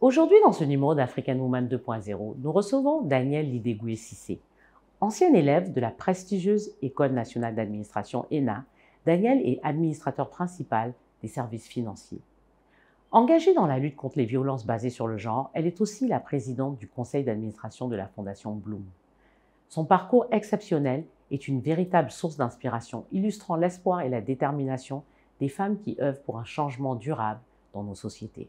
Aujourd'hui, dans ce numéro d'African Woman 2.0, nous recevons Danielle Lidegui-Cissé. Ancienne élève de la prestigieuse École nationale d'administration ENA, Danielle est administrateur principal des services financiers. Engagée dans la lutte contre les violences basées sur le genre, elle est aussi la présidente du conseil d'administration de la Fondation Bloom. Son parcours exceptionnel est une véritable source d'inspiration, illustrant l'espoir et la détermination des femmes qui œuvrent pour un changement durable dans nos sociétés.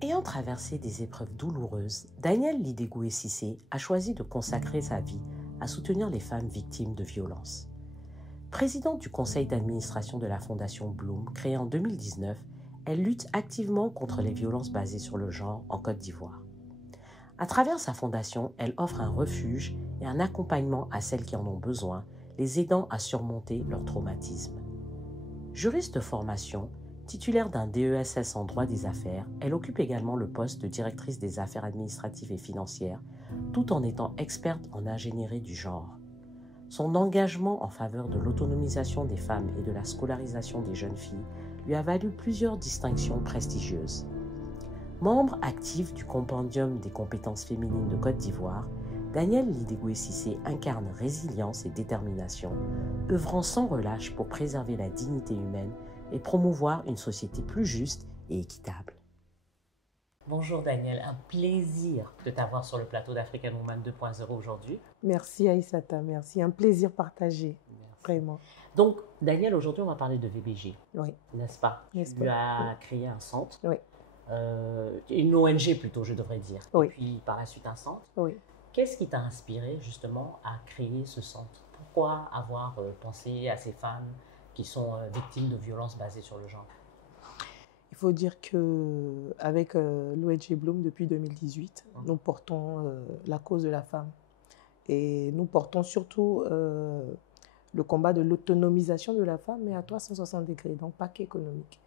Ayant traversé des épreuves douloureuses, Danielle Lidegui-Cissé a choisi de consacrer sa vie à soutenir les femmes victimes de violences. Présidente du conseil d'administration de la Fondation Bloom, créée en 2019, elle lutte activement contre les violences basées sur le genre en Côte d'Ivoire. À travers sa fondation, elle offre un refuge et un accompagnement à celles qui en ont besoin, les aidant à surmonter leur traumatisme. Juriste de formation, titulaire d'un DESS en droit des affaires, elle occupe également le poste de directrice des affaires administratives et financières, tout en étant experte en ingénierie du genre. Son engagement en faveur de l'autonomisation des femmes et de la scolarisation des jeunes filles lui a valu plusieurs distinctions prestigieuses. Membre actif du Compendium des compétences féminines de Côte d'Ivoire, Danielle Lidegui-Cissé incarne résilience et détermination, œuvrant sans relâche pour préserver la dignité humaine et promouvoir une société plus juste et équitable. Bonjour Danielle, un plaisir de t'avoir sur le plateau d'African Woman 2.0 aujourd'hui. Merci Aïssata, merci, un plaisir partagé, vraiment. Donc Danielle, aujourd'hui on va parler de VBG, oui. N'est-ce pas? Tu as créé un centre, oui. Une ONG plutôt je devrais dire, oui. Et puis par la suite un centre. Oui. Qu'est-ce qui t'a inspiré justement à créer ce centre? Pourquoi avoir pensé à ces femmes qui sont victimes de violences basées sur le genre? Il faut dire qu'avec l'ONG Bloom, depuis 2018, nous portons la cause de la femme. Et nous portons surtout le combat de l'autonomisation de la femme, mais à 360 degrés, donc pas qu'économique.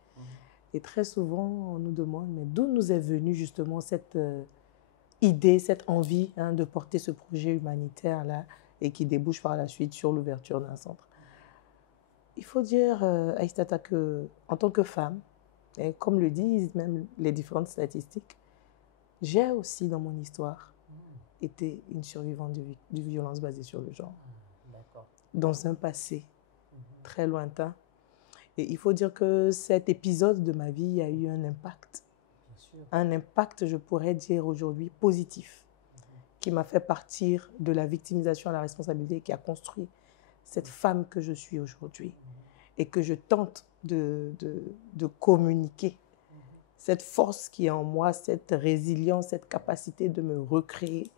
Et très souvent, on nous demande, mais d'où nous est venue justement cette idée, cette envie de porter ce projet humanitaire-là et qui débouche par la suite sur l'ouverture d'un centre. Il faut dire, Aïssata, qu'en tant que femme, et comme le disent même les différentes statistiques, j'ai aussi dans mon histoire été une survivante de violences basées sur le genre, dans un passé très lointain. Et il faut dire que cet épisode de ma vie a eu un impact. Un impact, je pourrais dire aujourd'hui, positif, qui m'a fait partir de la victimisation à la responsabilité, qui a construit cette femme que je suis aujourd'hui et que je tente de communiquer. Cette force qui est en moi, cette résilience, cette capacité de me recréer,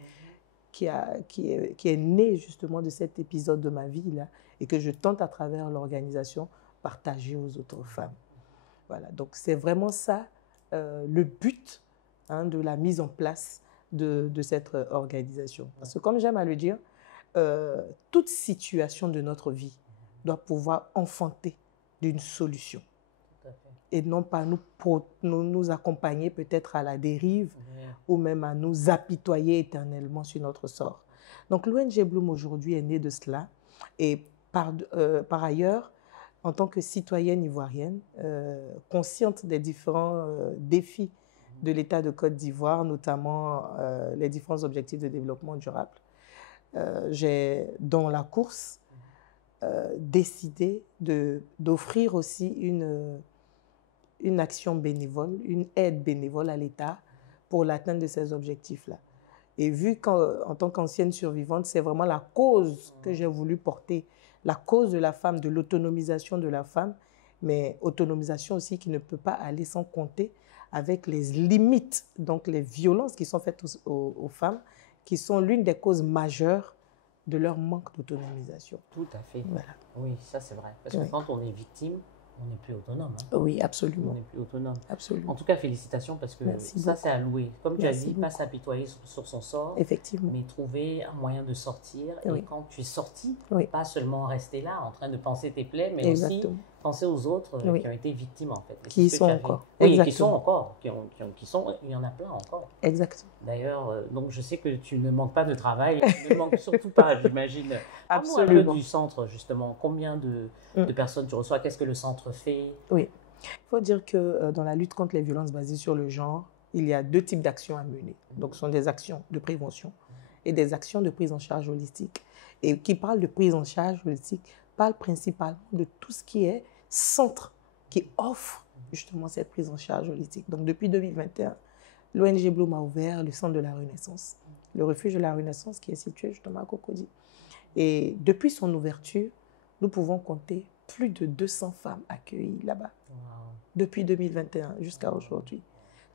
qui est née justement de cet épisode de ma vie là, et que je tente à travers l'organisation partager aux autres femmes. Voilà, donc c'est vraiment ça le but de la mise en place de cette organisation. Parce que comme j'aime à le dire, toute situation de notre vie doit pouvoir enfanter d'une solution. Et non pas nous accompagner peut-être à la dérive ou même à nous apitoyer éternellement sur notre sort. Donc l'ONG Bloom aujourd'hui est née de cela. Et par ailleurs, en tant que citoyenne ivoirienne, consciente des différents défis de l'État de Côte d'Ivoire, notamment les différents objectifs de développement durable, j'ai, dans la course, décidé d'offrir aussi une action bénévole, une aide bénévole à l'État pour l'atteinte de ces objectifs-là. Et vu qu'en tant qu'ancienne survivante, c'est vraiment la cause que j'ai voulu porter, la cause de la femme, de l'autonomisation de la femme, mais autonomisation aussi qui ne peut pas aller sans compter avec les limites, donc les violences qui sont faites aux femmes, qui sont l'une des causes majeures de leur manque d'autonomisation. Tout à fait. Voilà. Oui, ça c'est vrai. Parce que quand on est victime, on n'est plus autonome. Oui, absolument. On n'est plus autonome. Absolument. En tout cas, félicitations parce que ça, c'est à louer. Comme tu as dit, pas s'apitoyer sur son sort, effectivement, mais trouver un moyen de sortir. Et quand tu es sorti, pas seulement rester là en train de penser tes plaies, mais aussi penser aux autres Oui. qui ont été victimes, en fait. Qui y sont encore. Oui, Exactement. qui sont encore. Il y en a plein encore. Exactement. D'ailleurs, donc je sais que tu ne manques pas de travail. Tu ne manques surtout pas, j'imagine. Parle-nous un peu Absolument. du centre, justement. Combien de personnes tu reçois? Qu'est-ce que le centre fait? Oui. Il faut dire que dans la lutte contre les violences basées sur le genre, il y a 2 types d'actions à mener. Donc, ce sont des actions de prévention et des actions de prise en charge holistique. Et qui parle de prise en charge holistique parle principalement de tout ce qui est centre qui offre justement cette prise en charge holistique. Donc, depuis 2021, l'ONG Bloom a ouvert le centre de la Renaissance, le refuge de la Renaissance qui est situé justement à Cocody. Et depuis son ouverture, nous pouvons compter plus de 200 femmes accueillies là-bas. Wow. Depuis 2021 jusqu'à aujourd'hui.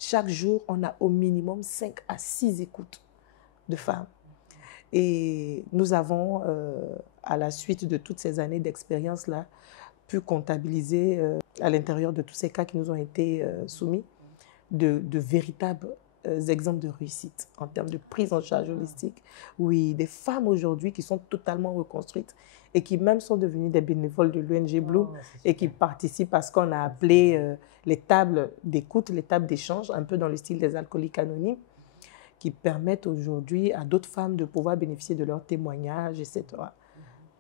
Chaque jour, on a au minimum 5 à 6 écoutes de femmes. Et nous avons, à la suite de toutes ces années d'expérience-là, pu comptabiliser à l'intérieur de tous ces cas qui nous ont été soumis de véritables exemples de réussite en termes de prise en charge holistique. Oui, des femmes aujourd'hui qui sont totalement reconstruites et qui même sont devenues des bénévoles de l'ONG Bloom et qui participent à ce qu'on a appelé les tables d'écoute, les tables d'échange, un peu dans le style des alcooliques anonymes, qui permettent aujourd'hui à d'autres femmes de pouvoir bénéficier de leurs témoignages, etc.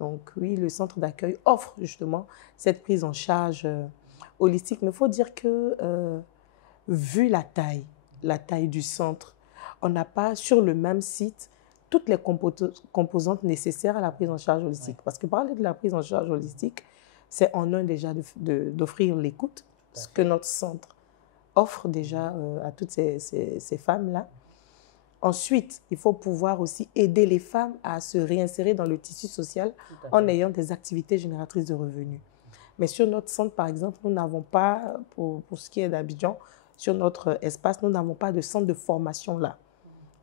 Donc oui, le centre d'accueil offre justement cette prise en charge holistique. Mais il faut dire que, vu la taille du centre, on n'a pas sur le même site toutes les composantes nécessaires à la prise en charge holistique. Oui. Parce que parler de la prise en charge holistique, c'est en un déjà d'offrir l'écoute, ce que notre centre offre déjà à toutes ces femmes-là. Ensuite, il faut pouvoir aussi aider les femmes à se réinsérer dans le tissu social en ayant des activités génératrices de revenus. Mais sur notre centre, par exemple, nous n'avons pas, pour ce qui est d'Abidjan, sur notre espace, nous n'avons pas de centre de formation là.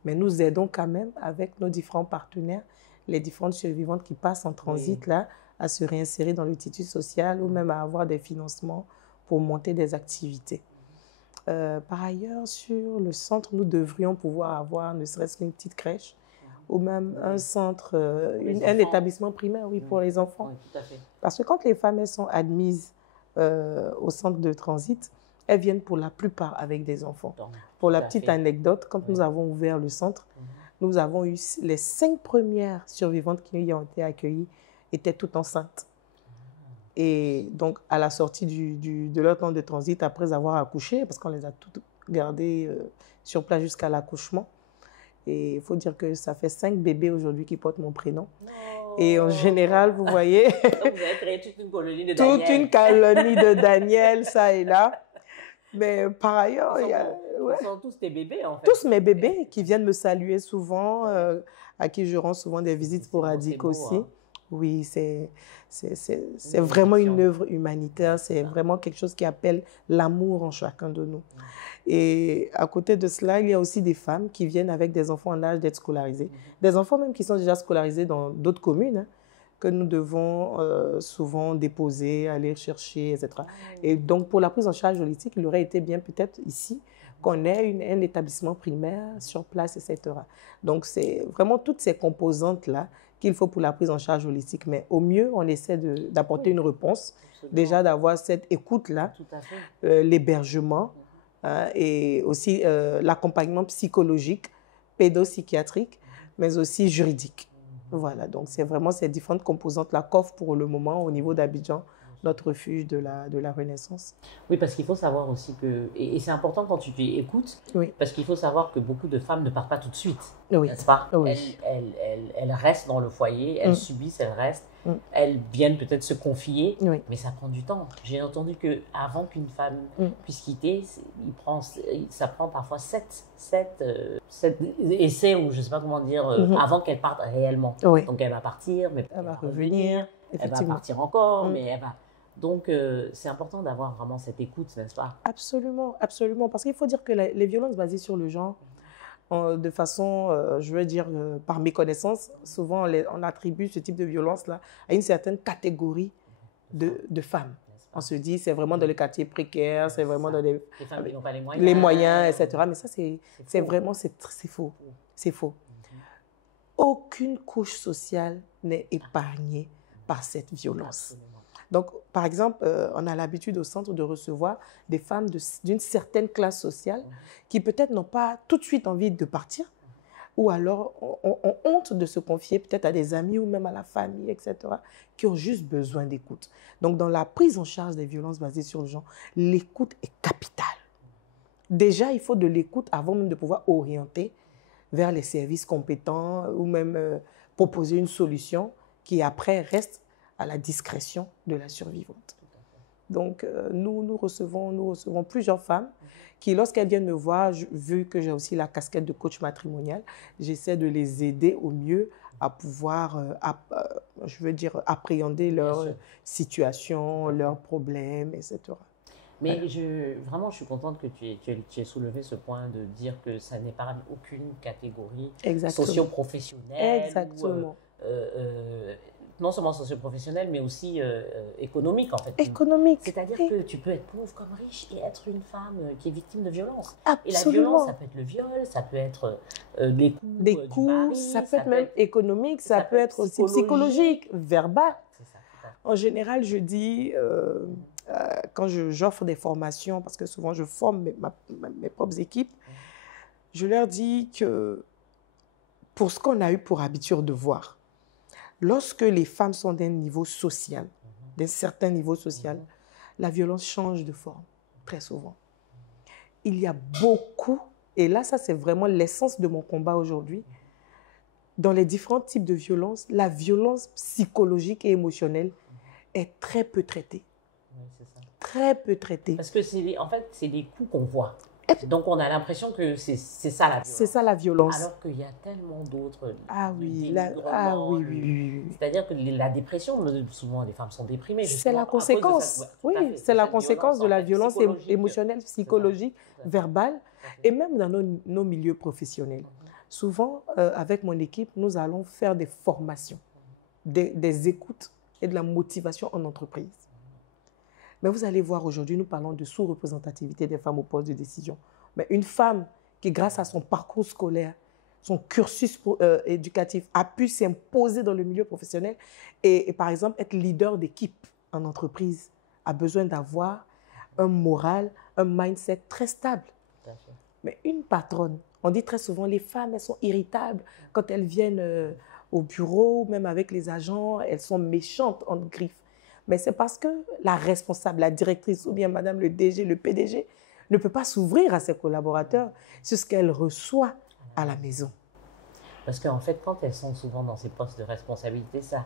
Mais nous aidons quand même avec nos différents partenaires, les différentes survivantes qui passent en transit là, à se réinsérer dans le tissu social ou même à avoir des financements pour monter des activités. Par ailleurs, sur le centre, nous devrions pouvoir avoir ne serait-ce qu'une petite crèche ou même un centre, un établissement primaire, oui, pour les enfants. Oui, tout à fait. Parce que quand les femmes elles sont admises au centre de transit, elles viennent pour la plupart avec des enfants. Donc, pour la petite anecdote, quand nous avons ouvert le centre, nous avons eu les 5 premières survivantes qui y ont été accueillies étaient toutes enceintes. Et donc, à la sortie de leur temps de transit, après avoir accouché, parce qu'on les a toutes gardées sur place jusqu'à l'accouchement, et il faut dire que ça fait 5 bébés aujourd'hui qui portent mon prénom. Oh. Et en général, vous voyez... Donc, vous avez créé toute une colonie de Daniel. Toute une colonie de Daniel, ça et là. Mais par ailleurs, ils sont tous tes bébés, en fait. Tous mes bébés qui viennent me saluer souvent, à qui je rends souvent des visites sporadiques aussi. Hein. Oui, c'est vraiment une œuvre humanitaire, c'est vraiment quelque chose qui appelle l'amour en chacun de nous. Et à côté de cela, il y a aussi des femmes qui viennent avec des enfants en âge d'être scolarisés. Des enfants même qui sont déjà scolarisés dans d'autres communes, hein, que nous devons souvent déposer, aller chercher, etc. Et donc, pour la prise en charge holistique, il aurait été bien peut-être ici qu'on ait un établissement primaire sur place, etc. Donc, c'est vraiment toutes ces composantes-là qu'il faut pour la prise en charge holistique. Mais au mieux, on essaie d'apporter une réponse, déjà d'avoir cette écoute-là, l'hébergement et aussi l'accompagnement psychologique, pédopsychiatrique, mais aussi juridique. Voilà, donc c'est vraiment ces différentes composantes-là qu'offre pour le moment au niveau d'Abidjan, notre refuge de la Renaissance. Oui, parce qu'il faut savoir aussi que, et c'est important quand tu écoutes, oui. Parce qu'il faut savoir que beaucoup de femmes ne partent pas tout de suite, oui. n'est-ce pas? Oui. Elles restent dans le foyer, elles subissent, elles restent, elles viennent peut-être se confier, mais ça prend du temps. J'ai entendu qu'avant qu'une femme puisse quitter, ça prend parfois 7 essais, ou je ne sais pas comment dire, avant qu'elle parte réellement. Oui. Donc elle va partir, mais elle va revenir, elle va partir encore, mais elle va... Donc, c'est important d'avoir vraiment cette écoute, n'est-ce pas? Absolument, absolument. Parce qu'il faut dire que les violences basées sur le genre, de façon, je veux dire, par méconnaissance, souvent on attribue ce type de violence-là à une certaine catégorie de femmes. On se dit, c'est vraiment dans les quartiers précaires, c'est vraiment dans les femmes qui n'ont pas les moyens, etc. Mais ça, c'est vraiment, c'est faux. C'est faux. Aucune couche sociale n'est épargnée par cette violence. Donc, par exemple, on a l'habitude au centre de recevoir des femmes d'une certaine classe sociale qui peut-être n'ont pas tout de suite envie de partir, ou alors ont honte de se confier peut-être à des amis ou même à la famille, etc., qui ont juste besoin d'écoute. Donc, dans la prise en charge des violences basées sur le genre, l'écoute est capitale. Déjà, il faut de l'écoute avant même de pouvoir orienter vers les services compétents ou même proposer une solution qui après reste à la discrétion de la survivante. Donc, nous recevons plusieurs femmes qui, lorsqu'elles viennent me voir, vu que j'ai aussi la casquette de coach matrimonial, j'essaie de les aider au mieux à pouvoir, je veux dire, appréhender leur situation, leurs problèmes, etc. Mais vraiment, je suis contente que tu aies soulevé ce point de dire que ça n'épargne aucune catégorie socio-professionnelle. Exactement. Non seulement socio-professionnelle, mais aussi économique, en fait. Économique. C'est-à-dire que tu peux être pauvre comme riche et être une femme qui est victime de violence. Absolument. Et la violence, ça peut être le viol, ça peut être des coups du mari, ça peut être même économique, ça peut être aussi psychologique, verbal. C'est ça, tout à fait. En général, je dis, quand j'offre des formations, parce que souvent je forme mes propres équipes, je leur dis que pour ce qu'on a eu pour habitude de voir, lorsque les femmes sont d'un niveau social, d'un certain niveau social, la violence change de forme, très souvent. Il y a beaucoup, et là, ça c'est vraiment l'essence de mon combat aujourd'hui, dans les différents types de violences, la violence psychologique et émotionnelle est très peu traitée. Oui, c'est ça. Très peu traitée. Parce que en fait, c'est des coups qu'on voit. Donc, on a l'impression que c'est ça la violence. C'est ça la violence. Alors qu'il y a tellement d'autres. Oui. C'est-à-dire que la dépression, souvent les femmes sont déprimées. C'est la conséquence. Oui, c'est la conséquence de la violence émotionnelle, psychologique, verbale, et même dans nos milieux professionnels. Souvent, avec mon équipe, nous allons faire des formations, des écoutes et de la motivation en entreprise. Mais vous allez voir, aujourd'hui, nous parlons de sous-représentativité des femmes au poste de décision. Mais une femme qui, grâce à son parcours scolaire, son cursus éducatif, a pu s'imposer dans le milieu professionnel et, par exemple, être leader d'équipe en entreprise, a besoin d'avoir un moral, un mindset très stable. Mais une patronne, on dit très souvent, les femmes, elles sont irritables quand elles viennent au bureau, même avec les agents, elles sont méchantes, entre griffes. Mais c'est parce que la responsable, la directrice ou bien madame le DG, le PDG ne peut pas s'ouvrir à ses collaborateurs sur ce qu'elle reçoit à la maison. Parce qu'en fait, quand elles sont souvent dans ces postes de responsabilité, ça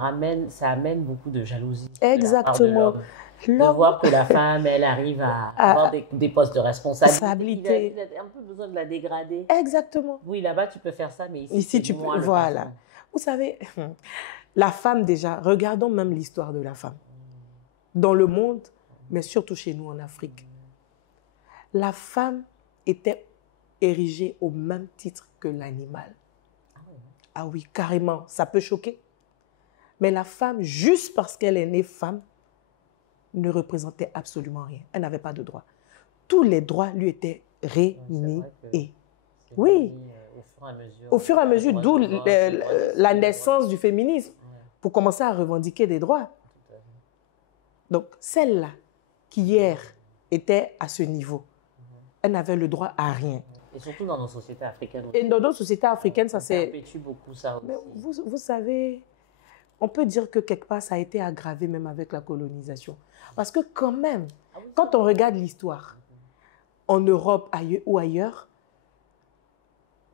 amène beaucoup de jalousie. Exactement. De voir que la femme, elle arrive à avoir des postes de responsabilité. Il a un peu besoin de la dégrader. Exactement. Oui, là-bas, tu peux faire ça, mais ici tu peux. Voilà. Vous savez, la femme déjà, regardons même l'histoire de la femme. Dans le monde, mais surtout chez nous en Afrique. La femme était érigée au même titre que l'animal. Ah oui, carrément, ça peut choquer. Mais la femme, juste parce qu'elle est née femme, ne représentait absolument rien. Elle n'avait pas de droits. Tous les droits lui étaient réunis. Oui, au fur et à mesure, d'où la naissance du féminisme, pour commencer à revendiquer des droits. Donc, celle-là, qui hier était à ce niveau, elle n'avait le droit à rien. Et surtout dans nos sociétés africaines aussi. Et dans nos sociétés africaines, ça c'est... Ça perpétue beaucoup ça aussi. Mais vous savez, on peut dire que quelque part, ça a été aggravé même avec la colonisation. Parce que quand même, quand on regarde l'histoire, en Europe ou ailleurs,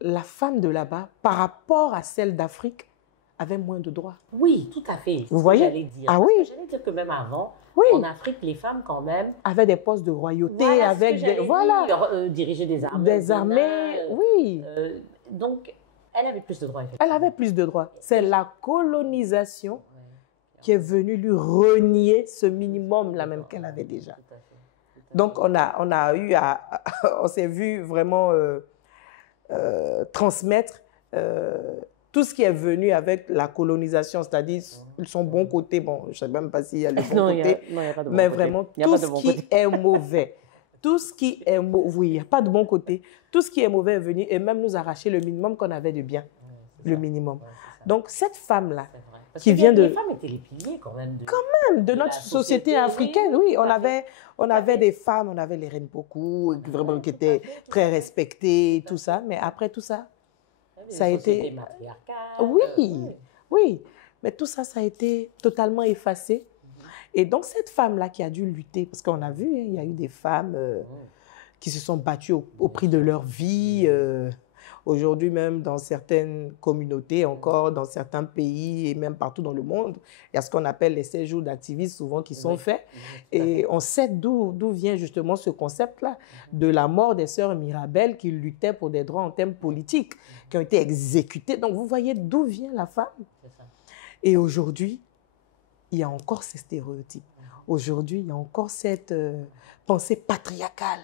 la femme de là-bas, par rapport à celle d'Afrique, avait moins de droits. Oui, tout à fait. Vous voyez? J'allais dire. Ah oui. J'allais dire que même avant, oui, en Afrique, les femmes quand même avaient des postes de royauté, voilà avec des diriger des armées. Des armées, oui. Donc, elle avait plus de droits. Elle avait plus de droits. C'est la colonisation qui est venue lui renier ce minimum là même qu'elle avait déjà. Donc, on s'est vu vraiment transmettre tout ce qui est venu avec la colonisation, c'est-à-dire son bon côté. Bon, je ne sais même pas s'il y a le bon côté, mais vraiment tout ce qui est mauvais. Tout ce qui est mauvais, oui, il n'y a pas de bon côté. Tout ce qui est mauvais est venu et même nous arracher le minimum qu'on avait de bien, le minimum. Donc, cette femme-là, Parce qui que vient les de... femmes étaient les piliers quand même de de notre la société africaine, oui, oui. tout à On avait des femmes, on avait les reines beaucoup, vraiment, qui étaient très respectées, tout ça. Mais après tout ça, Les ça a sociétés été... matriarcales. Oui, oui. Mais tout ça, ça a été totalement effacé. Et donc, cette femme-là qui a dû lutter, parce qu'on a vu, hein, il y a eu des femmes qui se sont battues au prix de leur vie. Aujourd'hui, même dans certaines communautés, encore dans certains pays et même partout dans le monde, il y a ce qu'on appelle les séjours d'activisme souvent qui sont faits. Et on sait d'où vient justement ce concept-là, de la mort des sœurs Mirabel qui luttaient pour des droits en termes politiques, qui ont été exécutées. Donc, vous voyez d'où vient la femme. Et aujourd'hui, il y a encore ces stéréotypes. Aujourd'hui, il y a encore cette pensée patriarcale.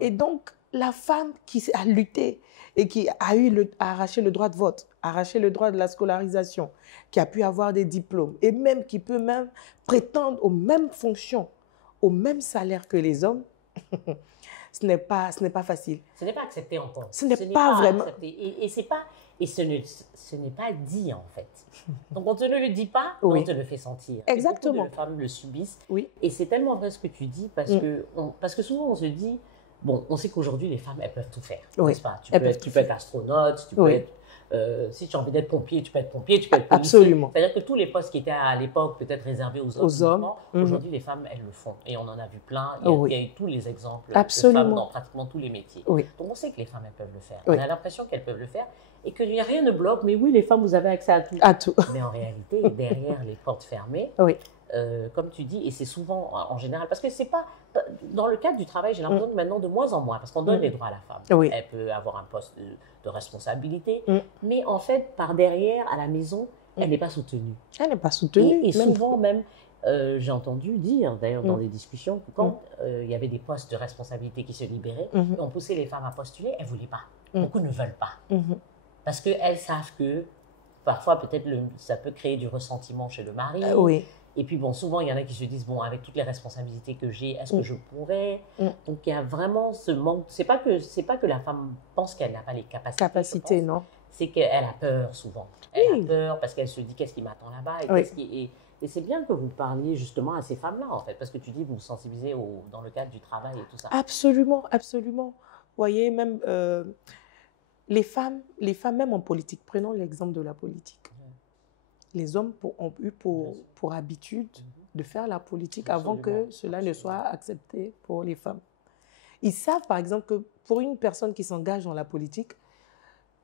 Et donc, la femme qui a lutté et qui a arraché le droit de vote, arraché le droit de la scolarisation, qui a pu avoir des diplômes et même qui peut même prétendre aux mêmes fonctions, au même salaire que les hommes, ce n'est pas facile. Ce n'est pas accepté encore. Ce n'est pas vraiment accepté. Et ce n'est pas dit en fait. Donc on ne te le dit pas, mais oui. on te le fait sentir. Exactement. Et beaucoup de femmes le subissent. Oui. Et c'est tellement vrai ce que tu dis parce que souvent on se dit, bon, on sait qu'aujourd'hui les femmes elles peuvent tout faire, oui. n'est-ce pas? Tu peux être astronaute, tu peux oui. être si tu as envie d'être pompier, tu peux être pompier, tu peux être policier. Absolument. C'est-à-dire que tous les postes qui étaient à l'époque peut-être réservés aux hommes, aujourd'hui les femmes, elles le font. Et on en a vu plein. Il y a eu tous les exemples de femmes dans pratiquement tous les métiers. Oui. Donc on sait que les femmes, elles peuvent le faire. Oui. On a l'impression qu'elles peuvent le faire et que rien ne bloque. Mais oui, les femmes, vous avez accès à tout. À tout. Mais en réalité, derrière les portes fermées, oui. Comme tu dis, et c'est souvent en général, parce que c'est pas, dans le cadre du travail, j'ai l'impression que maintenant de moins en moins, parce qu'on donne les droits à la femme. Oui. Elle peut avoir un poste de responsabilité, mais en fait, par derrière, à la maison, elle n'est pas soutenue. Elle n'est pas soutenue. Et souvent même, j'ai entendu dire, d'ailleurs dans des discussions, que quand il y avait des postes de responsabilité qui se libéraient, on poussait les femmes à postuler, elles ne voulaient pas. Beaucoup ne veulent pas. Parce qu'elles savent que parfois, peut-être, ça peut créer du ressentiment chez le mari. Oui. Et puis, bon, souvent, il y en a qui se disent, bon, avec toutes les responsabilités que j'ai, est-ce que je pourrais? Donc, il y a vraiment ce manque. C'est pas que la femme pense qu'elle n'a pas les capacités. Non. C'est qu'elle a peur, souvent. Elle a peur parce qu'elle se dit, qu'est-ce qui m'attend là-bas? Et c'est bien que vous parliez justement à ces femmes-là, en fait, parce que tu dis, vous vous sensibilisez dans le cadre du travail et tout ça. Absolument, absolument. Vous voyez, même les femmes, même en politique, prenons l'exemple de la politique. Les hommes ont eu pour habitude de faire la politique avant que cela ne soit accepté pour les femmes. Ils savent, par exemple, que pour une personne qui s'engage dans la politique,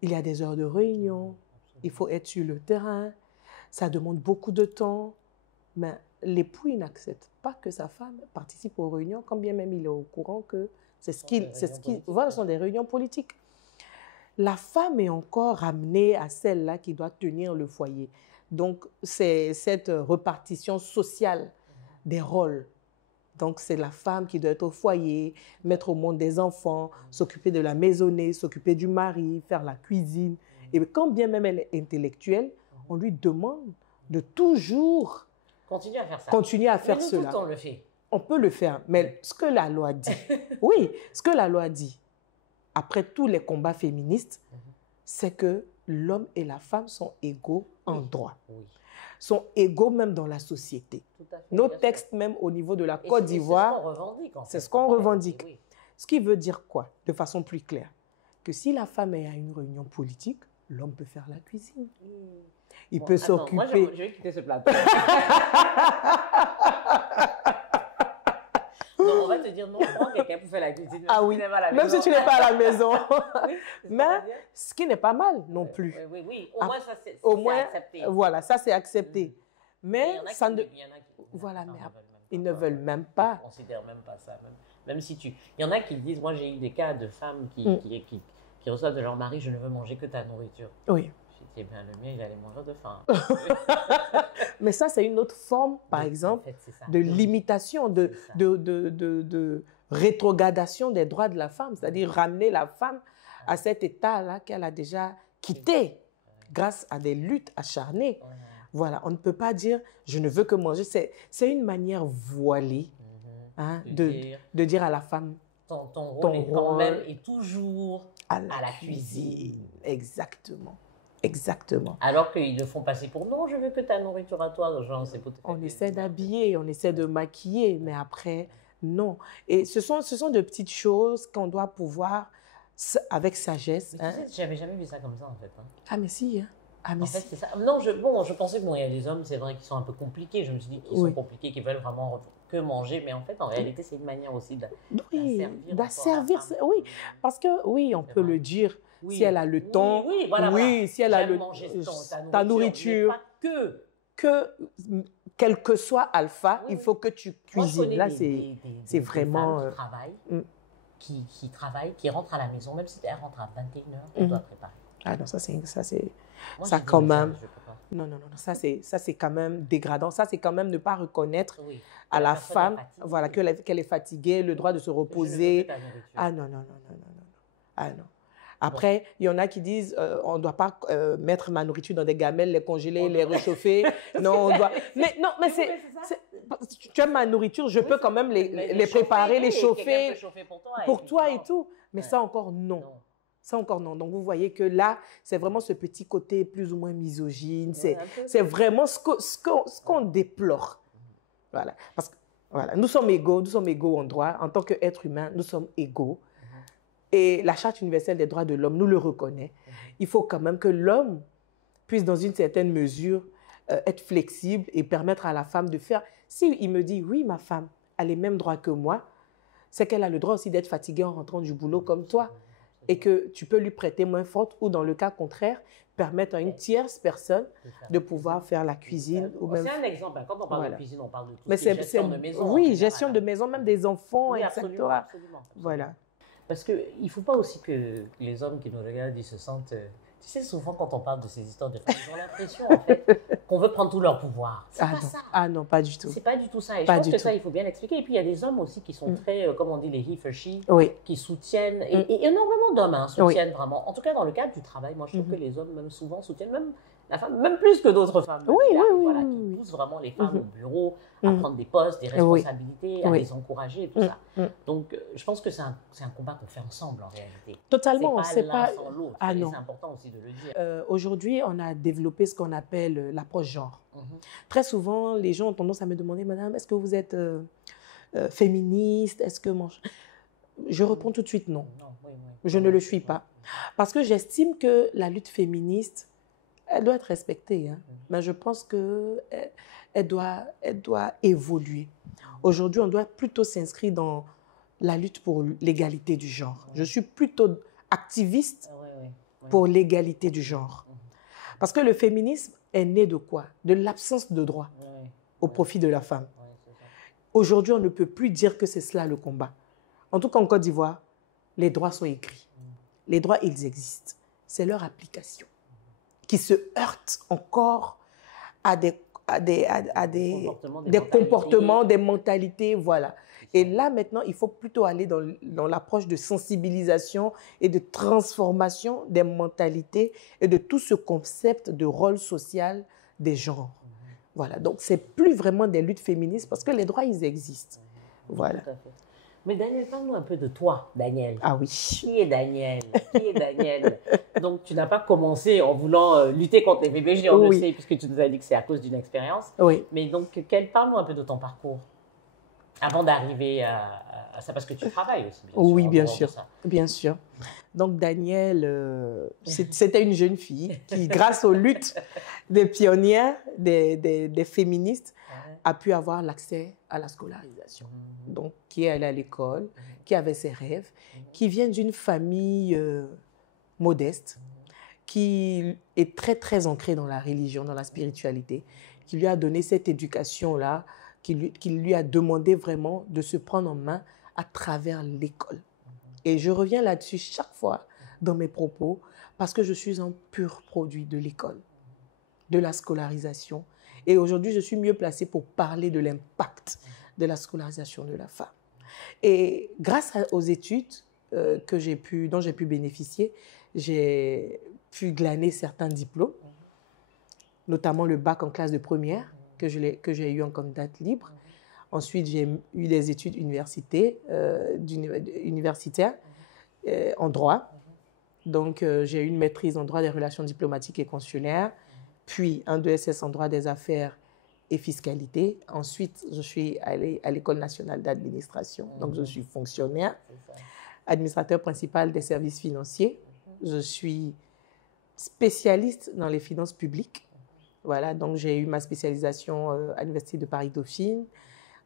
il y a des heures de réunion, il faut être sur le terrain, ça demande beaucoup de temps. Mais l'époux, il n'accepte pas que sa femme participe aux réunions, quand bien même il est au courant que voilà, ce sont des réunions politiques. La femme est encore ramenée à celle-là qui doit tenir le foyer. Donc, c'est cette répartition sociale des rôles. Donc, c'est la femme qui doit être au foyer, mettre au monde des enfants, s'occuper de la maisonnée, s'occuper du mari, faire la cuisine. Et quand bien même elle est intellectuelle, on lui demande de toujours continuer à faire ça. Continuer à faire cela. Mais on le fait. On peut le faire, mais ce que la loi dit, oui, ce que la loi dit, après tous les combats féministes, c'est que l'homme et la femme sont égaux en droit, sont égaux même dans la société. Nos textes, même au niveau de la Côte d'Ivoire, c'est ce qu'on revendique. Oui. Ce qui veut dire quoi, de façon plus claire? Que si la femme est à une réunion politique, l'homme peut faire la cuisine. Il peut s'occuper... Moi, je vais quitter ce plateau. Non, on va te dire non, prends quelqu'un pour faire la cuisine. Ah oui, même si tu n'es pas à la maison. Oui, mais ce qui n'est pas mal non plus. Oui. Au moins, ça, c'est accepté. Voilà, ça, c'est accepté. Mais ça ne... Voilà, mais ils ne veulent même pas. Ils ne considèrent même pas ça. Même si tu... Il y en a qui disent, moi, j'ai eu des cas de femmes qui reçoivent de leur mari, je ne veux manger que ta nourriture. Oui. Eh bien, le mien, il allait mourir de faim. Mais ça, c'est une autre forme, par exemple, de limitation, de rétrogradation des droits de la femme, c'est-à-dire ramener la femme à cet état-là qu'elle a déjà quitté grâce à des luttes acharnées. Voilà, on ne peut pas dire « je ne veux que manger ». C'est une manière voilée de dire à la femme « ton rôle est quand même et toujours à la cuisine ». Exactement. Exactement. Alors qu'ils le font passer pour non, je veux que ta nourriture à toi. Genre, c'est pour te faire On essaie plaisir. d'habiller, on essaie de maquiller, mais après, non. Et ce sont de petites choses qu'on doit pouvoir, avec sagesse. Mais tu sais, j'avais jamais vu ça comme ça en fait. Hein. Ah, mais si, hein. Ah, mais En fait, si. c'est ça. Non, je pensais que bon, il y a des hommes, c'est vrai, qui sont un peu compliqués. Je me suis dit qu'ils sont compliqués, qu'ils veulent vraiment que manger. Mais en fait, en réalité, c'est une manière aussi Oui, d'asservir. oui, parce que oui, on peut le dire. Oui. Si elle a le temps, oui, voilà, oui, si elle a le manger ta nourriture, mais pas que quel que soit alpha, il faut que tu cuisines. Là, c'est vraiment des femmes qui travaillent, qui rentrent à la maison, même si elle rentre à 21h, elle doit préparer. Ah non, ça Moi, ça quand même. Je peux pas. Non, ça c'est quand même dégradant. Ça c'est quand même ne pas reconnaître à la personne femme, est fatiguée. voilà, qu'elle est fatiguée, le droit de se reposer. Ah non. Ah non. Après, il y en a qui disent on ne doit pas mettre ma nourriture dans des gamelles, les congeler, les réchauffer. Non, on doit. Mais non, mais tu aimes ma nourriture, je peux quand même les préparer, les chauffer pour toi et tout. Mais ça encore non. Ça encore non. Donc vous voyez que là, c'est vraiment ce petit côté plus ou moins misogyne. C'est vraiment ce qu'on déplore. Voilà. Parce que voilà, nous sommes égaux en droit. En tant qu'être humain, nous sommes égaux. Et la Charte universelle des droits de l'homme nous le reconnaît. Il faut quand même que l'homme puisse, dans une certaine mesure, être flexible et permettre à la femme de faire. S'il me dit, oui, ma femme a les mêmes droits que moi, c'est qu'elle a le droit aussi d'être fatiguée en rentrant du boulot comme toi. Et que tu peux lui prêter main forte ou, dans le cas contraire, permettre à une tierce personne de pouvoir faire la cuisine. C'est un exemple. Quand on parle de cuisine, on parle de tout mais gestion de maison. Oui, gestion de maison, même des enfants, oui, etc. Absolument. Voilà. Parce qu'il ne faut pas aussi que les hommes qui nous regardent, ils se sentent... Tu sais, souvent, quand on parle de ces histoires de femmes, ils ont l'impression, en fait, qu'on veut prendre tout leur pouvoir. C'est pas ça. Ah non, pas du tout. C'est pas du tout ça. Et je pense que ça, il faut bien l'expliquer. Et puis, il y a des hommes aussi qui sont très, comme on dit, les he for she, qui soutiennent, et énormément d'hommes soutiennent vraiment. En tout cas, dans le cadre du travail, moi, je trouve que les hommes, même souvent, soutiennent même la femme, même plus que d'autres femmes. Qui poussent vraiment les femmes au bureau, à prendre des postes, des responsabilités, à les encourager et tout ça. Donc, je pense que c'est un combat qu'on fait ensemble, en réalité. Totalement. C'est pas l'un sans l'autre. Ah, c'est important aussi de le dire. Aujourd'hui, on a développé ce qu'on appelle l'approche genre. Très souvent, les gens ont tendance à me demander, madame, est-ce que vous êtes féministe? Est-ce que je réponds tout de suite non. Je ne le suis pas. Parce que j'estime que la lutte féministe, elle doit être respectée. Hein. Mais je pense qu'elle doit évoluer. Aujourd'hui, on doit plutôt s'inscrire dans la lutte pour l'égalité du genre. Je suis plutôt activiste pour l'égalité du genre. Parce que le féminisme est né de quoi? De l'absence de droit au profit de la femme. Aujourd'hui, on ne peut plus dire que c'est cela le combat. En tout cas, en Côte d'Ivoire, les droits sont écrits. Les droits, ils existent. C'est leur application qui se heurte encore à des comportements, des mentalités, voilà. Et là, maintenant, il faut plutôt aller dans l'approche de sensibilisation et de transformation des mentalités et de tout ce concept de rôle social des genres. Voilà, donc c'est plus vraiment des luttes féministes parce que les droits, ils existent. Voilà. Tout à fait. Mais Daniel, parle-nous un peu de toi, Daniel. Ah oui. Qui est Daniel? Donc, tu n'as pas commencé en voulant lutter contre les VBG, on le sait, puisque tu nous as dit que c'est à cause d'une expérience. Oui. Mais donc, parle-nous un peu de ton parcours avant d'arriver à ça, parce que tu travailles aussi, bien sûr. Oui, bien sûr. Bien sûr. Donc, Daniel, c'était une jeune fille qui, grâce aux luttes des pionnières, des féministes, a pu avoir l'accès à la scolarisation. Donc, qui est allée à l'école, qui avait ses rêves, qui vient d'une famille modeste, qui est très, très ancrée dans la religion, dans la spiritualité, qui lui a donné cette éducation-là, qui lui a demandé vraiment de se prendre en main à travers l'école. Et je reviens là-dessus chaque fois dans mes propos, parce que je suis un pur produit de l'école, de la scolarisation. Et aujourd'hui, je suis mieux placée pour parler de l'impact de la scolarisation de la femme. Et grâce aux études dont j'ai pu bénéficier, j'ai pu glaner certains diplômes, notamment le bac en classe de première, que j'ai eu en candidate libre. Ensuite, j'ai eu des études universitaires en droit. Donc, j'ai eu une maîtrise en droit des relations diplomatiques et consulaires, puis un 2SS en droit des affaires et fiscalité. Ensuite, je suis allée à l'École nationale d'administration, donc je suis fonctionnaire, administrateur principal des services financiers. Je suis spécialiste dans les finances publiques. Voilà, donc j'ai eu ma spécialisation à l'Université de Paris-Dauphine.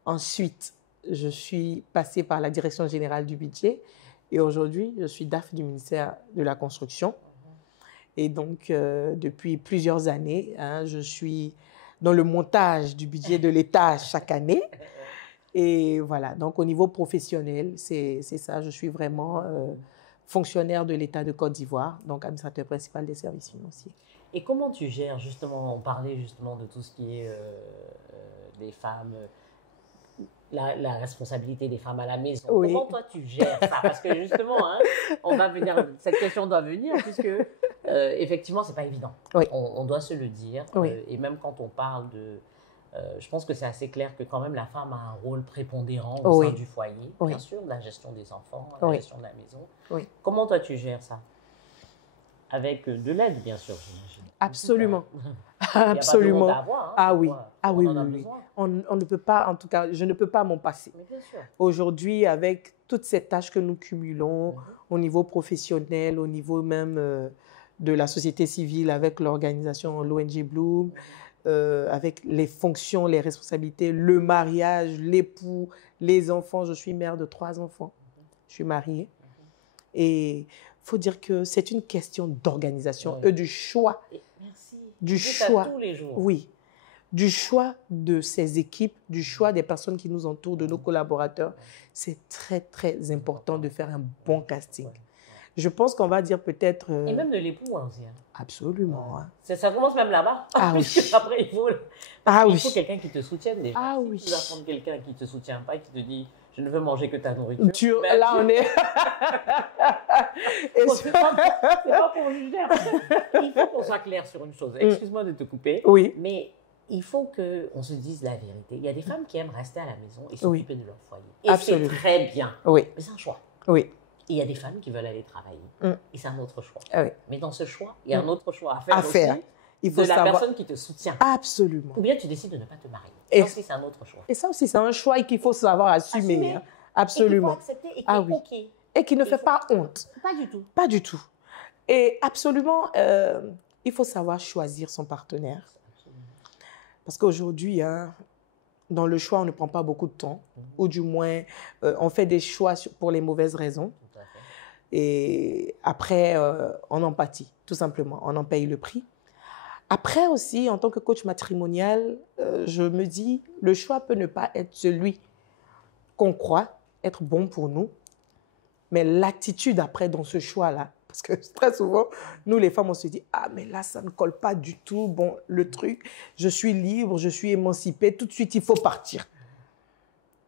Ensuite, je suis passée par la Direction générale du budget et aujourd'hui, je suis DAF du ministère de la Construction. Et donc, depuis plusieurs années, hein, je suis dans le montage du budget de l'État chaque année. Et voilà, donc au niveau professionnel, c'est ça, je suis vraiment fonctionnaire de l'État de Côte d'Ivoire, donc administrateur principal des services financiers. Et comment tu gères justement, on parlait justement de tout ce qui est des femmes, la responsabilité des femmes à la maison. Oui. Comment toi tu gères ça? Parce que justement, hein, on va venir, cette question doit venir puisque effectivement c'est pas évident. Oui. On doit se le dire. Oui. Et même quand on parle de, je pense que c'est assez clair que quand même la femme a un rôle prépondérant au sein du foyer, bien sûr, la gestion des enfants, la gestion de la maison. Oui. Comment toi tu gères ça? Avec de l'aide, bien sûr, j'imagine. Absolument. Absolument. Il y a pas de monde à avoir, hein, ah oui, ah oui, oui. On ne peut pas, en tout cas, je ne peux pas m'en passer. Aujourd'hui, avec toutes ces tâches que nous cumulons au niveau professionnel, au niveau même de la société civile, avec l'organisation l'ONG Bloom, avec les fonctions, les responsabilités, le mariage, l'époux, les enfants. Je suis mère de 3 enfants. Je suis mariée. Et il faut dire que c'est une question d'organisation et du choix. Merci. Du choix. Tous les jours. Oui. Du choix de ces équipes, du choix des personnes qui nous entourent, de nos collaborateurs. C'est très, très important de faire un bon casting. Je pense qu'on va dire peut-être... Et même de l'époux aussi. Hein. Absolument. Hein. Ça commence même là-bas. Ah oui. Après, il faut quelqu'un qui te soutienne déjà. Ah si oui. tu vas prendre quelqu'un qui ne te soutient pas et qui te dit « je ne veux manger que ta nourriture ». Là, on est... C'est pas pour juger. Il faut qu'on soit clair sur une chose. Excuse-moi de te couper. Oui. Mais il faut qu'on se dise la vérité. Il y a des femmes qui aiment rester à la maison et s'occuper de leur foyer. Et c'est très bien. Oui. Mais c'est un choix. Oui. Et il y a des femmes qui veulent aller travailler. Et c'est un autre choix. Oui. Mais dans ce choix, il y a un autre choix à faire aussi. Il faut de la savoir... personne qui te soutient. Absolument. Ou bien tu décides de ne pas te marier. Ça aussi, c'est un autre choix. Et ça aussi, c'est un choix qu'il faut savoir assumer. Hein. Absolument. Et qu'il faut accepter et qui est OK. Et qui ne fait pas honte. Pas du tout. Pas du tout. Et absolument, il faut savoir choisir son partenaire. Absolument. Parce qu'aujourd'hui, hein, dans le choix, on ne prend pas beaucoup de temps. Ou du moins, on fait des choix pour les mauvaises raisons. Et après, on en pâtit, tout simplement. On en paye le prix. Après aussi, en tant que coach matrimonial, je me dis, le choix peut ne pas être celui qu'on croit être bon pour nous, mais l'attitude après dans ce choix-là, parce que très souvent, nous les femmes, on se dit, ah mais là, ça ne colle pas du tout, bon, le truc, je suis libre, je suis émancipée, tout de suite, il faut partir.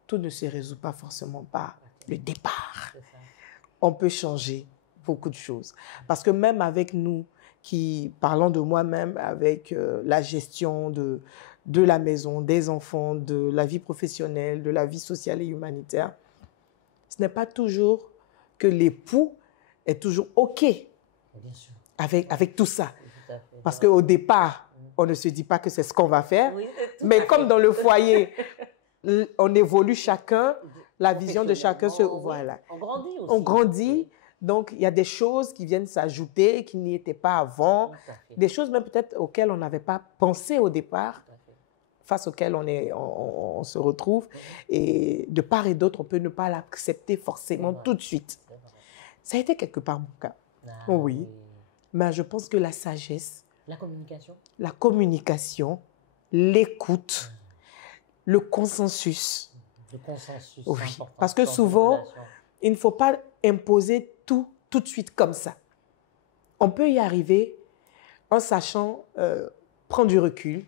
Tout ne se résout pas forcément par le départ. On peut changer beaucoup de choses. Parce que même avec nous, qui parlons de moi-même, avec la gestion de la maison, des enfants, de la vie professionnelle, de la vie sociale et humanitaire, ce n'est pas toujours que l'époux est toujours OK bien sûr. Avec tout ça. Tout parce qu'au départ, on ne se dit pas que c'est ce qu'on va faire. Oui, mais comme dans le foyer, on évolue chacun, la vision de chacun se... Voilà. On grandit aussi. On grandit. Donc, il y a des choses qui viennent s'ajouter, qui n'y étaient pas avant. Des choses même peut-être auxquelles on n'avait pas pensé au départ, face auxquelles on se retrouve. Et de part et d'autre, on peut ne pas l'accepter forcément tout de suite. Ça a été quelque part mon cas. Oui. Mais je pense que la sagesse, la communication, l'écoute, le consensus. Le consensus, oui. C'est important. Parce que souvent, il ne faut pas imposer tout de suite comme ça. On peut y arriver en sachant prendre du recul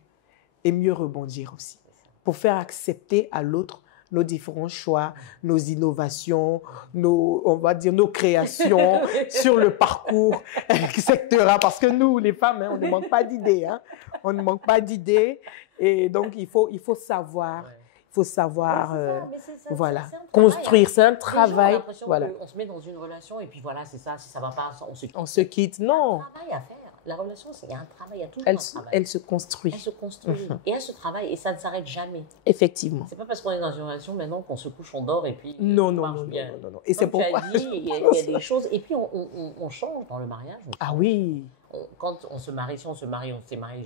et mieux rebondir aussi, pour faire accepter à l'autre nos différents choix, nos innovations, on va dire nos créations sur le parcours, etc. Parce que nous, les femmes, hein, on ne manque pas d'idées. Hein. On ne manque pas d'idées. Et donc, il faut savoir, il faut savoir, Ouais, c'est ça, mais voilà, c'est un travail, hein. construire. C'est un Les gens ont travail. l'impression Voilà. qu'on se met dans une relation et puis voilà, c'est ça, si ça va pas, on se quitte. On se quitte. Il y a un Non, travail à faire. La relation, il y a un travail, il y a toujours elle, un travail. elle se construit. Elle se construit et elle se travaille et ça ne s'arrête jamais. Effectivement. C'est pas parce qu'on est dans une relation maintenant qu'on se couche, on dort et puis Non, tout non, marche non, bien. non, non, non. Et c'est Comme tu pourquoi. as dit, il y a des choses et puis on change dans le mariage. Ah oui. Quand on se marie, si on s'est marié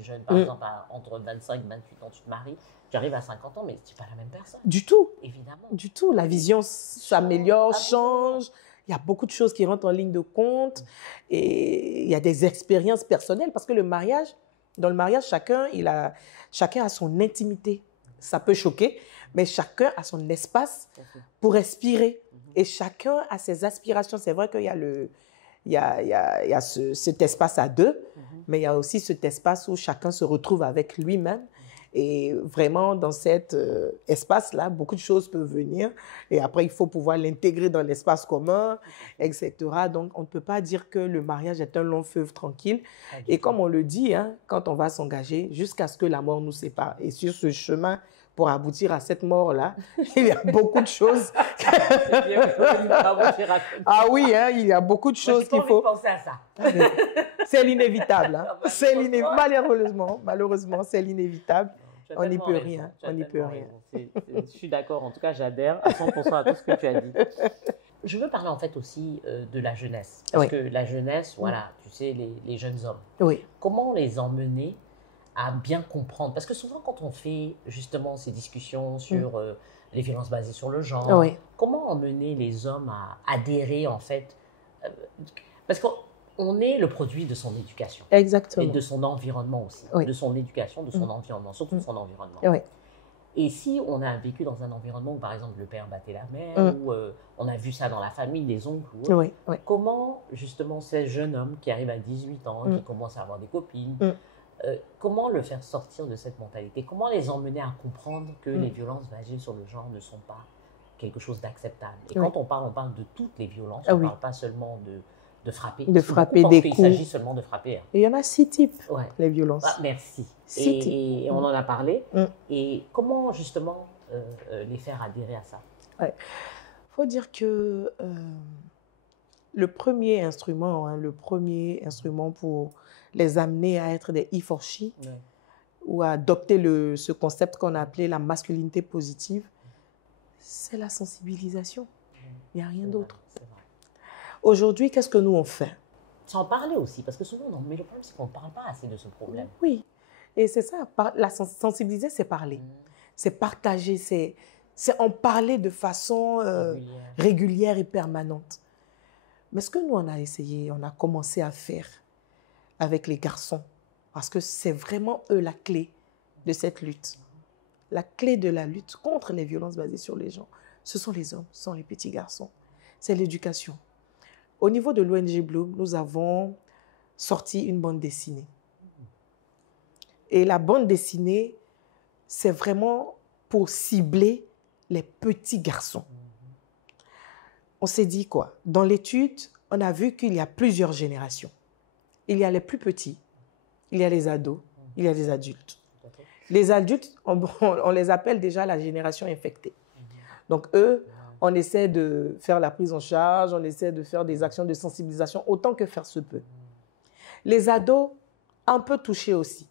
jeune, par exemple, entre 25 et 28 ans, tu te maries, tu arrives à 50 ans, mais tu n'es pas la même personne. Du tout. Évidemment. Du tout. La vision s'améliore, Absolument. change. Il y a beaucoup de choses qui rentrent en ligne de compte. Et il y a des expériences personnelles. Parce que dans le mariage, chacun a son intimité. Ça peut choquer, mais chacun a son espace pour respirer. Et chacun a ses aspirations. C'est vrai qu'il y a cet espace à deux, mais il y a aussi cet espace où chacun se retrouve avec lui-même. Et vraiment, dans cet espace-là, beaucoup de choses peuvent venir. Et après, il faut pouvoir l'intégrer dans l'espace commun, etc. Donc, on ne peut pas dire que le mariage est un long fleuve tranquille. Et comme on le dit, hein, quand on va s'engager, jusqu'à ce que la mort nous sépare. Et sur ce chemin, pour aboutir à cette mort-là, il y a beaucoup de choses. Ah oui, hein, il y a beaucoup de choses qu'il faut. penser à ça. C'est l'inévitable. Hein. Malheureusement, c'est l'inévitable. On n'y peut rien. On n'y peut rien. Je suis d'accord. En tout cas, j'adhère à 100% à tout ce que tu as dit. Je veux parler en fait aussi de la jeunesse. Parce que la jeunesse, voilà, tu sais, les jeunes hommes. Oui. Comment les emmener à bien comprendre? Parce que souvent, quand on fait justement ces discussions sur les violences basées sur le genre, comment emmener les hommes à adhérer en fait parce qu'on est le produit de son éducation. Exactement. Et de son environnement aussi. De son éducation, de son environnement, surtout de son environnement. Oui. Et si on a vécu dans un environnement où, par exemple, le père battait la mère, ou on a vu ça dans la famille, les oncles, ou autre, comment, justement, ces jeunes hommes qui arrivent à 18 ans, qui commencent à avoir des copines, comment le faire sortir de cette mentalité? Comment les emmener à comprendre que les violences basées sur le genre ne sont pas quelque chose d'acceptable? Et quand on parle de toutes les violences, on ne parle pas seulement de frapper. De frapper des coups. Il s'agit seulement de frapper. Hein. Et il y en a 6 types, les violences. Ah, merci. 6 types. Et on en a parlé. Et comment, justement, les faire adhérer à ça? Il faut dire que le premier instrument pour les amener à être des he-for-she, ou à adopter ce concept qu'on a appelé la masculinité positive, c'est la sensibilisation. Il n'y a rien d'autre. Aujourd'hui, qu'est-ce que nous on fait? Sans parler aussi, parce que souvent, mais le problème, c'est qu'on ne parle pas assez de ce problème. Oui, et c'est ça, la sensibiliser, c'est parler. C'est partager, c'est en parler de façon régulière et permanente. Mais ce que nous, on a essayé, on a commencé à faire avec les garçons, parce que c'est vraiment eux la clé de cette lutte. La clé de la lutte contre les violences basées sur les gens, ce sont les hommes, ce sont les petits garçons. C'est l'éducation. Au niveau de l'ONG Bloom, nous avons sorti une bande dessinée. Et la bande dessinée, c'est vraiment pour cibler les petits garçons. On s'est dit quoi? Dans l'étude, on a vu qu'il y a plusieurs générations. Il y a les plus petits, il y a les ados, il y a les adultes. Les adultes, on les appelle déjà la génération infectée. Donc eux, on essaie de faire la prise en charge, on essaie de faire des actions de sensibilisation autant que faire se peut. Les ados, un peu touchés aussi,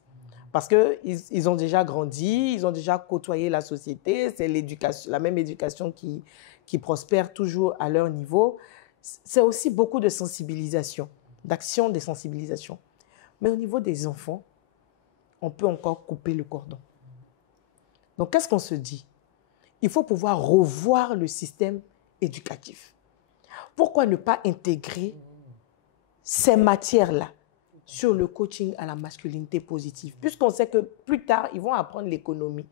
parce qu'ils ont déjà grandi, ils ont déjà côtoyé la société, c'est la même éducation qui prospère toujours à leur niveau. C'est aussi beaucoup de sensibilisation, d'actions de sensibilisation. Mais au niveau des enfants, on peut encore couper le cordon. Donc, qu'est-ce qu'on se dit? Il faut pouvoir revoir le système éducatif. Pourquoi ne pas intégrer ces matières-là sur le coaching à la masculinité positive? Puisqu'on sait que plus tard, ils vont apprendre l'économie.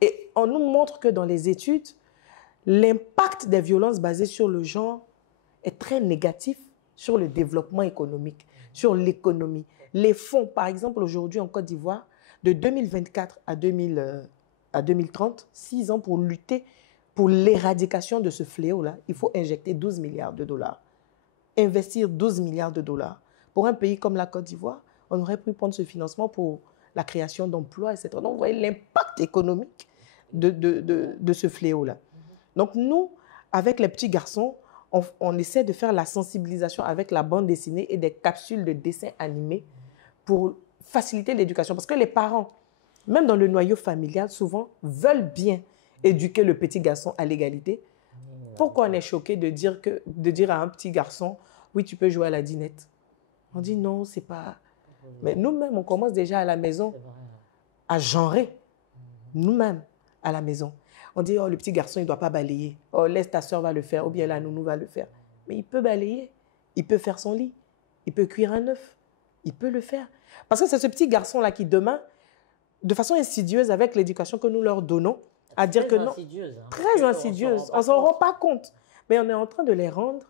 Et on nous montre que dans les études, l'impact des violences basées sur le genre est très négatif sur le développement économique, sur l'économie. Les fonds, par exemple, aujourd'hui en Côte d'Ivoire, de 2024 à 2030, 6 ans pour lutter pour l'éradication de ce fléau-là, il faut injecter 12 milliards de dollars. Investir 12 milliards de dollars. Pour un pays comme la Côte d'Ivoire, on aurait pu prendre ce financement pour la création d'emplois, etc. Donc, vous voyez l'impact économique de ce fléau-là. Donc nous, avec les petits garçons, on essaie de faire la sensibilisation avec la bande dessinée et des capsules de dessins animés pour faciliter l'éducation. Parce que les parents, même dans le noyau familial, souvent veulent bien éduquer le petit garçon à l'égalité. Pourquoi on est choqué de dire à un petit garçon, oui, tu peux jouer à la dinette? On dit non, c'est pas... Mais nous-mêmes, on commence déjà à la maison à genrer, nous-mêmes, à la maison. On dit, oh, le petit garçon, il ne doit pas balayer. Oh, laisse ta soeur va le faire, ou bien la nounou va le faire. Mais il peut balayer, il peut faire son lit, il peut cuire un œuf, il peut le faire. Parce que c'est ce petit garçon-là qui, demain, de façon insidieuse, avec l'éducation que nous leur donnons, à dire que non, très insidieuse, on ne s'en rend pas compte. Mais on est en train de les rendre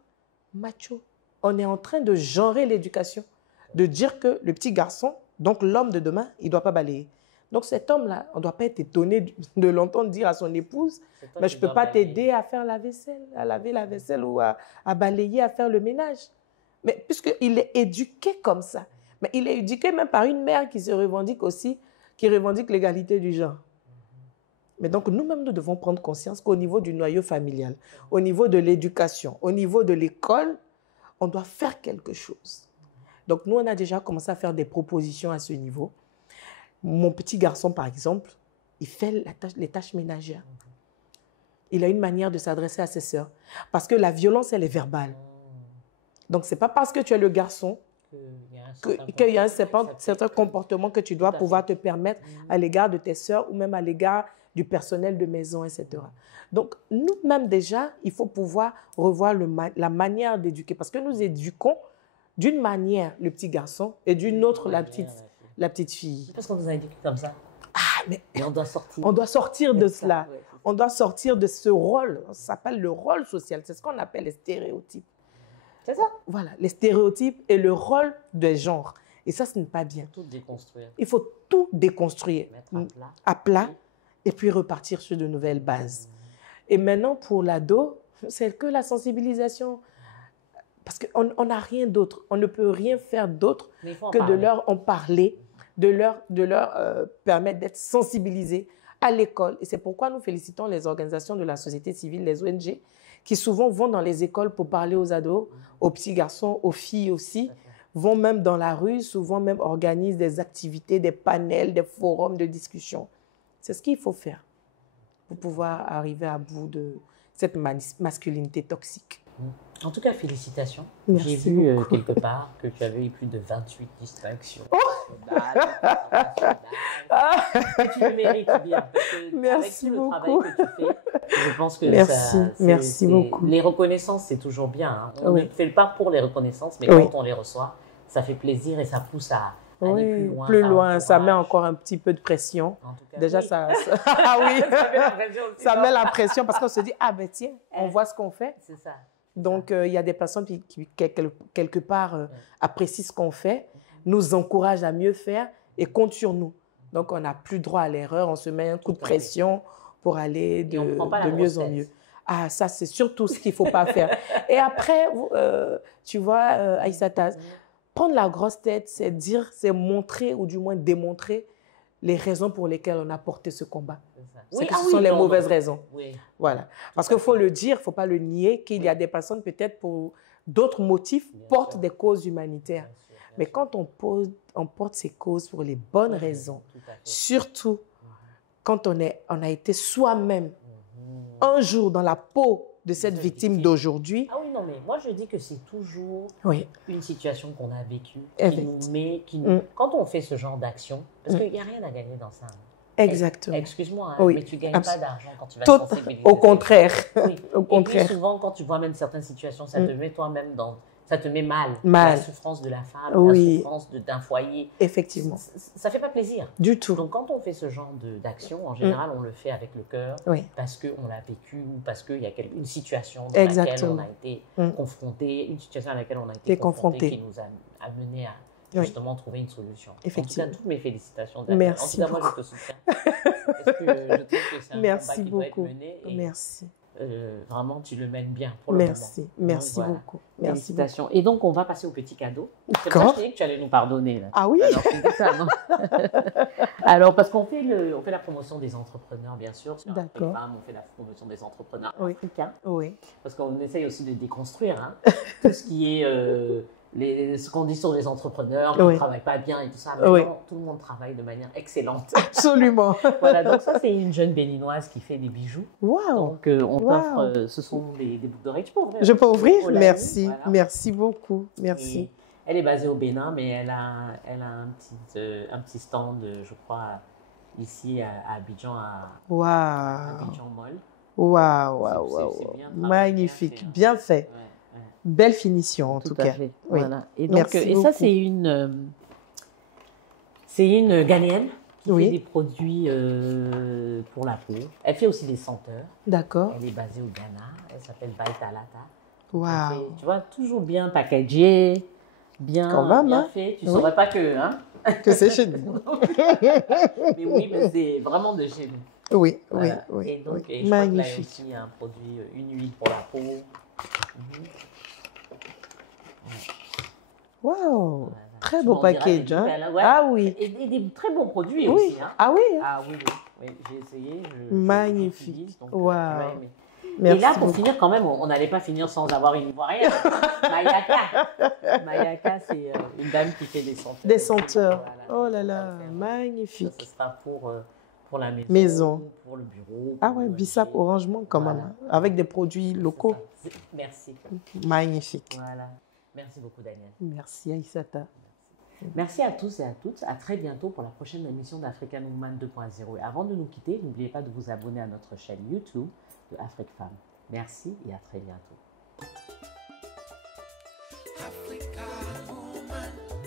machos. On est en train de genrer l'éducation, de dire que le petit garçon, donc l'homme de demain, il ne doit pas balayer. Donc cet homme-là, on ne doit pas être étonné de l'entendre dire à son épouse, mais je ne peux pas t'aider à faire la vaisselle, à laver la vaisselle ou à balayer, à faire le ménage. Mais puisqu'il est éduqué comme ça, mais il est éduqué même par une mère qui se revendique aussi, qui revendique l'égalité du genre. Mais donc nous-mêmes, nous devons prendre conscience qu'au niveau du noyau familial, au niveau de l'éducation, au niveau de l'école, on doit faire quelque chose. Donc nous, on a déjà commencé à faire des propositions à ce niveau. Mon petit garçon, par exemple, il fait les tâches ménagères. Il a une manière de s'adresser à ses sœurs. Parce que la violence, elle est verbale. Donc, ce n'est pas parce que tu es le garçon qu'il y a un certain comportement que tu dois pouvoir te permettre à l'égard de tes sœurs ou même à l'égard du personnel de maison, etc. Donc, nous-mêmes déjà, il faut pouvoir revoir la manière d'éduquer. Parce que nous éduquons d'une manière le petit garçon et d'une autre la petite fille. C'est parce qu'on nous a éduqués comme ça. Ah, mais on doit sortir. On doit sortir de cela. Ouais, on doit sortir de ce rôle. Ça s'appelle le rôle social. C'est ce qu'on appelle les stéréotypes. C'est ça. Voilà, les stéréotypes et le rôle des genres. Et ça, ce n'est pas bien. Tout déconstruire. Il faut tout déconstruire. Mettre à plat et puis repartir sur de nouvelles bases. Et maintenant, pour l'ado, c'est que la sensibilisation. Parce qu'on n'a rien d'autre. On ne peut rien faire d'autre que de leur en parler, de leur permettre d'être sensibilisés à l'école. Et c'est pourquoi nous félicitons les organisations de la société civile, les ONG, qui souvent vont dans les écoles pour parler aux ados, aux petits garçons, aux filles aussi, vont même dans la rue, souvent même organisent des activités, des panels, des forums de discussion. C'est ce qu'il faut faire pour pouvoir arriver à bout de cette masculinité toxique. En tout cas, félicitations. J'ai vu quelque part que tu avais eu plus de 28 distinctions. Oh, et tu le mérites bien. Parce que merci avec beaucoup. Le travail que tu fais, je pense que merci beaucoup. Les reconnaissances, c'est toujours bien. Hein. On ne fait pas pour les reconnaissances, mais quand on les reçoit, ça fait plaisir et ça pousse à aller plus loin. Ça met encore un petit peu de pression. En tout cas, déjà, oui. Ah oui, ça met la pression aussi. Ça met la pression parce qu'on se dit, ah ben tiens, on voit ce qu'on fait. C'est ça. Donc, il y a des personnes qui quelque part, apprécient ce qu'on fait, nous encouragent à mieux faire et comptent sur nous. Donc, on n'a plus droit à l'erreur, on se met un coup de pression pour aller de mieux en mieux. Ah, ça, c'est surtout ce qu'il ne faut pas faire. Et après, tu vois, Aïssata, prendre la grosse tête, c'est montrer ou du moins démontrer les raisons pour lesquelles on a porté ce combat. Ce sont les mauvaises raisons. Oui. Voilà. Parce qu'il faut le dire, il ne faut pas le nier, qu'il y a des personnes peut-être pour d'autres motifs portent des causes humanitaires. Mais quand on porte ces causes pour les bonnes raisons, surtout quand on a été soi-même un jour dans la peau de cette victime d'aujourd'hui. Ah oui, non, mais moi je dis que c'est toujours une situation qu'on a vécue, quand on fait ce genre d'action, parce qu'il n'y a rien à gagner dans ça. Exactement. Excuse-moi, mais tu ne gagnes pas d'argent quand tu vas sensibiliser. Au contraire. Oui. Au contraire. Et puis souvent, quand tu vois même certaines situations, ça te met toi-même ça te met mal. La souffrance de la femme, la souffrance d'un foyer. Effectivement. Ça ne fait pas plaisir. Du tout. Donc, quand on fait ce genre d'action, en général, on le fait avec le cœur, parce qu'on l'a vécu ou parce qu'il y a une situation dans laquelle on a été confronté, une situation à laquelle on a été confronté qui nous a amené à justement trouver une solution. Effectivement. En tout cas, toutes mes félicitations. Merci. En tout cas, moi, je te soutiens. Parce que je trouve que c'est un combat qui doit être mené. Merci. Vraiment, tu le mènes bien pour le moment. Merci beaucoup. Merci beaucoup. Félicitations. Et donc, on va passer au petit cadeau. C'est pour ça que je t'ai dit que tu allais nous pardonner. Là. Ah oui? Alors, c'est ça, non? Alors, parce qu'on fait, on fait la promotion des entrepreneurs, bien sûr. Sur D'accord. Afrifam, on fait la promotion des entrepreneurs Oui. africains. Oui. Parce qu'on essaye aussi de déconstruire hein, tout ce qui est ce qu'on dit sur les entrepreneurs qui ne travaillent pas bien et tout ça. Maintenant, tout le monde travaille de manière excellente. Absolument. Voilà, donc ça, c'est une jeune béninoise qui fait des bijoux. Wow. Donc, on t'offre, ce sont des boucles d'oreilles. Tu peux ouvrir? Je peux ouvrir? Olaï, Merci. voilà. Merci beaucoup. Merci. Et elle est basée au Bénin, mais elle a un petit stand, je crois, ici à Abidjan, Wow. Abidjan Mall. Waouh. C'est bien travaillé, Magnifique. Bien fait. Ouais. Belle finition, en tout cas. Fait. Oui. Voilà. Et donc, Merci et beaucoup. ça, c'est une Ghanéenne qui Oui. fait des produits pour la peau. Elle fait aussi des senteurs. D'accord. Elle est basée au Ghana. Elle s'appelle Baitalata. Waouh. Tu vois, toujours bien packagé, Quand même, bien hein. fait. Tu ne Oui. saurais pas que... Hein? Que c'est chez nous. Mais oui, mais c'est vraiment de chez nous. Oui, Voilà. oui. Et donc, oui. et je crois qu'il y a Magnifique. aussi un produit, une huile pour la peau. Waouh. Voilà. Très Tu beau m'en diras package. des Hein. nouvelles, ouais. Ah oui. Et des très bons produits Oui. aussi. Hein. Ah oui. Hein. Ah oui, j'ai essayé. Magnifique. J'utilise, donc, Wow. tu vas aimer. Merci Et là, pour beaucoup. finir, quand même, on n'allait pas finir sans avoir une Ivoirienne. Mayaka, c'est une dame qui fait des senteurs. Des senteurs. Voilà. Oh là Ça là, va faire, magnifique. Ça sera pour la maison, Maison. pour le bureau. Ah pour ouais, le Bissap budget. Orangement quand même, Voilà. hein, avec des produits locaux. C'est ça. Merci. Magnifique. Voilà. Merci beaucoup, Daniel. Merci Aïssata. Merci à tous et à toutes. À très bientôt pour la prochaine émission d'African Woman 2.0. Et avant de nous quitter, n'oubliez pas de vous abonner à notre chaîne YouTube de Afrifam. Merci et à très bientôt. African woman.